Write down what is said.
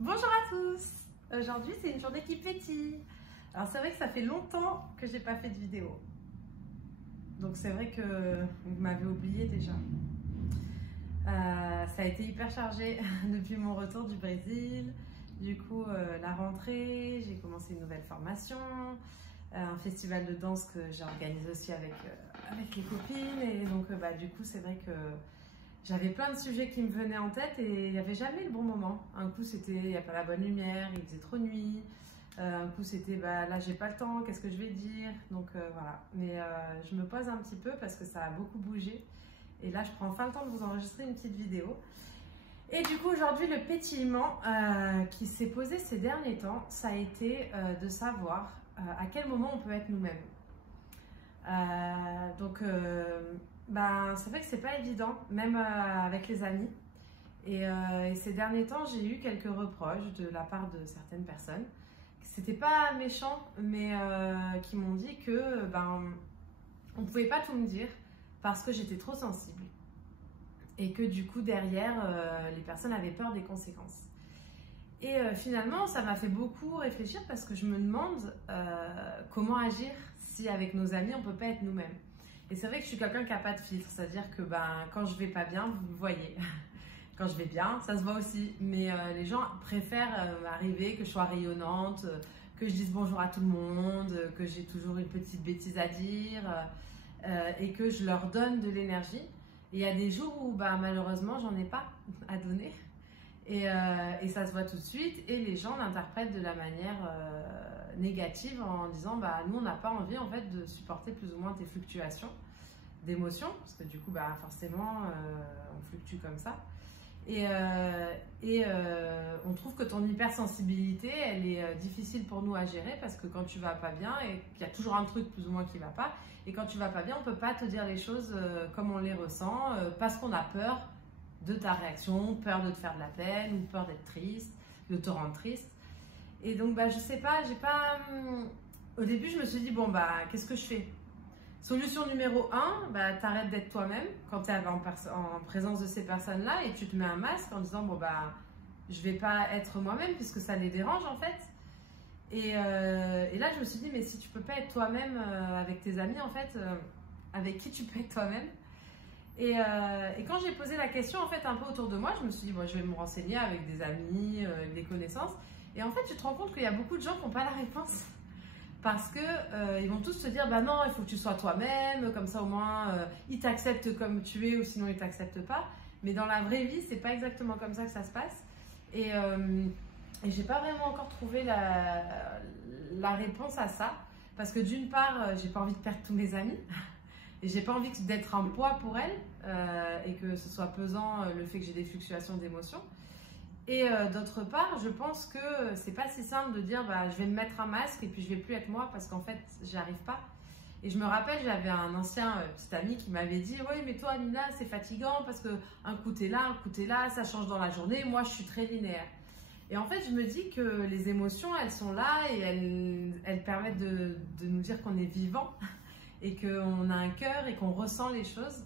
Bonjour à tous. Aujourd'hui c'est une journée qui pétille. Alors c'est vrai que ça fait longtemps que j'ai pas fait de vidéo. Donc c'est vrai que vous m'avez oublié déjà. Ça a été hyper chargé depuis mon retour du Brésil. Du coup la rentrée, j'ai commencé une nouvelle formation, un festival de danse que j'ai organisé aussi avec les copines. Et donc du coup c'est vrai que j'avais plein de sujets qui me venaient en tête et il n'y avait jamais le bon moment. Un coup c'était il n'y a pas la bonne lumière, il faisait trop nuit. Un coup c'était là j'ai pas le temps, qu'est-ce que je vais dire. Donc voilà. Mais je me pose un petit peu parce que ça a beaucoup bougé. Et là je prends enfin le temps de vous enregistrer une petite vidéo. Et du coup aujourd'hui le pétillement qui s'est posé ces derniers temps, ça a été de savoir à quel moment on peut être nous-mêmes. C'est vrai que c'est pas évident, même avec les amis. Et ces derniers temps, j'ai eu quelques reproches de la part de certaines personnes. C'était pas méchant, mais qui m'ont dit que on pouvait pas tout me dire parce que j'étais trop sensible. Et que du coup, derrière, les personnes avaient peur des conséquences. Et finalement, ça m'a fait beaucoup réfléchir parce que je me demande comment agir si avec nos amis, on peut pas être nous-mêmes. Et c'est vrai que je suis quelqu'un qui n'a pas de filtre, c'est-à-dire que quand je vais pas bien, vous le voyez. Quand je vais bien, ça se voit aussi. Mais les gens préfèrent m'arriver, que je sois rayonnante, que je dise bonjour à tout le monde, que j'ai toujours une petite bêtise à dire et que je leur donne de l'énergie. Et il y a des jours où malheureusement, j'en ai pas à donner. Et ça se voit tout de suite et les gens l'interprètent de la manière négative en disant nous on n'a pas envie en fait de supporter plus ou moins tes fluctuations d'émotions parce que du coup forcément on fluctue comme ça et on trouve que ton hypersensibilité elle est difficile pour nous à gérer parce que quand tu vas pas bien et qu'il y a toujours un truc plus ou moins qui va pas et quand tu vas pas bien on peut pas te dire les choses comme on les ressent parce qu'on a peur de ta réaction, peur de te faire de la peine ou peur d'être triste, de te rendre triste. Et donc, je sais pas, j'ai pas... Au début, je me suis dit, qu'est-ce que je fais? Solution numéro 1, t'arrêtes d'être toi-même quand tu es en présence de ces personnes-là et tu te mets un masque en disant, je vais pas être moi-même puisque ça les dérange en fait. Et là, je me suis dit, mais si tu peux pas être toi-même avec tes amis, en fait, avec qui tu peux être toi-même? Et quand j'ai posé la question en fait un peu autour de moi, je me suis dit je vais me renseigner avec des amis, des connaissances. Et en fait, tu te rends compte qu'il y a beaucoup de gens qui n'ont pas la réponse parce que ils vont tous te dire non, il faut que tu sois toi-même, comme ça au moins ils t'acceptent comme tu es ou sinon ils t'acceptent pas. Mais dans la vraie vie, c'est pas exactement comme ça que ça se passe. Et j'ai pas vraiment encore trouvé la réponse à ça parce que d'une part, j'ai pas envie de perdre tous mes amis. Et j'ai pas envie d'être un poids pour elle et que ce soit pesant le fait que j'ai des fluctuations d'émotions. Et d'autre part, je pense que c'est pas si simple de dire je vais me mettre un masque et puis je vais plus être moi parce qu'en fait, j'y arrive pas. Et je me rappelle, j'avais un ancien petit ami qui m'avait dit oui, mais toi, Nina, c'est fatigant parce que un coup t'es là, un coup t'es là, ça change dans la journée. Moi, je suis très linéaire. Et en fait, je me dis que les émotions, elles sont là et elles permettent de nous dire qu'on est vivant. Et qu'on a un cœur et qu'on ressent les choses.